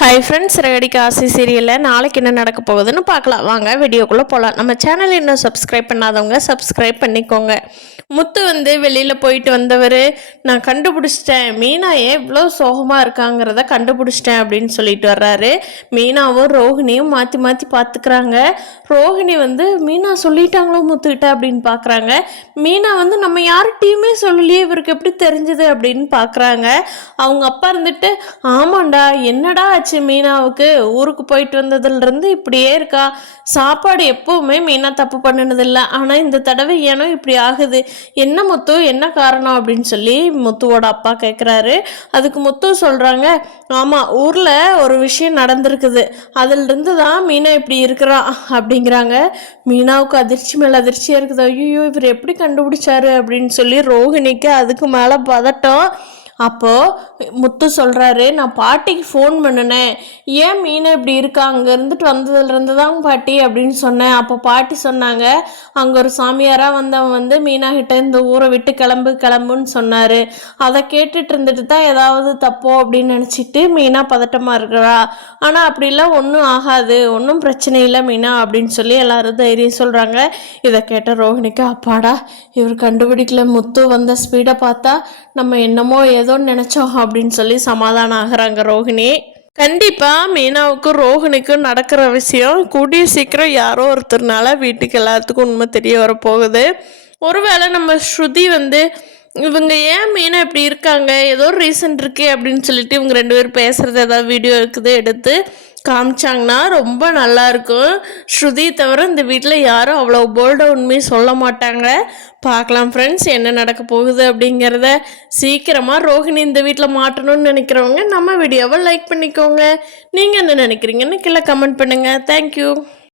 Hi friends, ready Kashi சீரியலில் நாளைக்கு என்ன நடக்க போகுதுன்னு பார்க்கலாம். வாங்க வீடியோக்குள்ளே போகலாம். நம்ம சேனல் இன்னும் சப்ஸ்கிரைப் பண்ணாதவங்க சப்ஸ்கிரைப் பண்ணிக்கோங்க. முத்து வெளியில் போயிட்டு வந்தவர், நான் கண்டுபிடிச்சிட்டேன், மீனா ஏன் இவ்வளோ சோகமாக இருக்காங்கிறத கண்டுபிடிச்சிட்டேன் அப்படின்னு சொல்லிட்டு வர்றாரு. மீனாவும் ரோஹிணியும் மாற்றி மாற்றி பார்த்துக்கிறாங்க. ரோஹிணி மீனா சொல்லிட்டாங்களோ முத்துக்கிட்ட அப்படின்னு பார்க்குறாங்க. மீனா நம்ம யார்கிட்டையுமே சொல்லலையே, இவருக்கு எப்படி தெரிஞ்சது அப்படின்னு பார்க்குறாங்க. அவங்க அப்பா இருந்துட்டு, ஆமாண்டா என்னடா ஆச்சு மீனாவுக்கு, ஊருக்கு போயிட்டு வந்ததுலேருந்து இப்படியே இருக்கா, சாப்பாடு எப்போவுமே மீனா தப்பு பண்ணினதில்லை, ஆனால் இந்த தடவை ஏனோ இப்படி ஆகுது, என்ன முத்து என்ன காரணம் அப்படின்னு சொல்லி முத்துவோட அப்பா கேட்குறாரு. அதுக்கு முத்து சொல்கிறாங்க, ஆமாம் ஊரில் ஒரு விஷயம் நடந்திருக்குது, அதிலிருந்து தான் மீனா இப்படி இருக்கிறான் அப்படிங்கிறாங்க. மீனாவுக்கு அதிர்ச்சி மேலே அதிர்ச்சியாக இருக்குது. ஐயோ இவர் எப்படி கண்டுபிடிச்சாரு அப்படின்னு சொல்லி ரோஹிணிக்கு அதுக்கு மேலே பதட்டம். அப்போது முத்து சொல்கிறாரு, நான் பாட்டிக்கு ஃபோன் பண்ணினேன், ஏன் மீனை இப்படி இருக்கா, அங்கே இருந்துட்டு வந்ததுலேருந்து தான் பாட்டி அப்படின்னு சொன்னேன். அப்போ பாட்டி சொன்னாங்க, அங்கே ஒரு சாமியாராக வந்தவன் மீனா கிட்ட இந்த ஊரை விட்டு கிளம்புன்னு சொன்னார். அதை கேட்டுட்டு இருந்துட்டு தான் ஏதாவது தப்போ அப்படின்னு நினச்சிட்டு மீனா பதட்டமாக இருக்கிறா, ஆனால் அப்படிலாம் ஒன்றும் ஆகாது, ஒன்றும் பிரச்சனை இல்லை மீனா அப்படின்னு சொல்லி எல்லாரும் தைரியம் சொல்கிறாங்க. இதை கேட்ட ரோஹிணிக்கு, அப்பாடா இவர் கண்டுபிடிக்கல, முத்து வந்த ஸ்பீடை பார்த்தா நம்ம என்னமோ ஏதோ நினைச்சோம் அப்படின்னு சொல்லி சமாதானம் ஆகிறாங்க ரோஹிணி. கண்டிப்பா மீனாவுக்கும் ரோஹிணிக்கும் நடக்கிற விஷயம் கூடிய சீக்கிரம் யாரோ ஒருத்தர்னால வீட்டுக்கு எல்லாத்துக்கும் உண்மை தெரிய வரப்போகுது. ஒருவேளை நம்ம ஸ்ருதி இவங்க ஏன் மீனா இப்படி இருக்காங்க, ஏதோ ஒரு ரீசன் இருக்கு அப்படின்னு சொல்லிட்டு இவங்க ரெண்டு பேரும் பேசுறது ஏதாவது வீடியோ இருக்குது எடுத்து காமிச்சாங்கன்னா ரொம்ப நல்லாயிருக்கும். ஸ்ருதி தவிர இந்த வீட்டில் யாரும் அவ்வளோ போல்டாக உண்மையை சொல்ல மாட்டாங்க. பார்க்கலாம் ஃப்ரெண்ட்ஸ், என்ன நடக்க போகுது அப்படிங்கிறத. சீக்கிரமாக ரோஹிணி இந்த வீட்டில் மாட்டணும்னு நினைக்கிறவங்க நம்ம வீடியோவை லைக் பண்ணிக்கோங்க. நீங்கள் என்ன நினைக்கிறீங்கன்னு கீழே கமெண்ட் பண்ணுங்கள். தேங்க்யூ.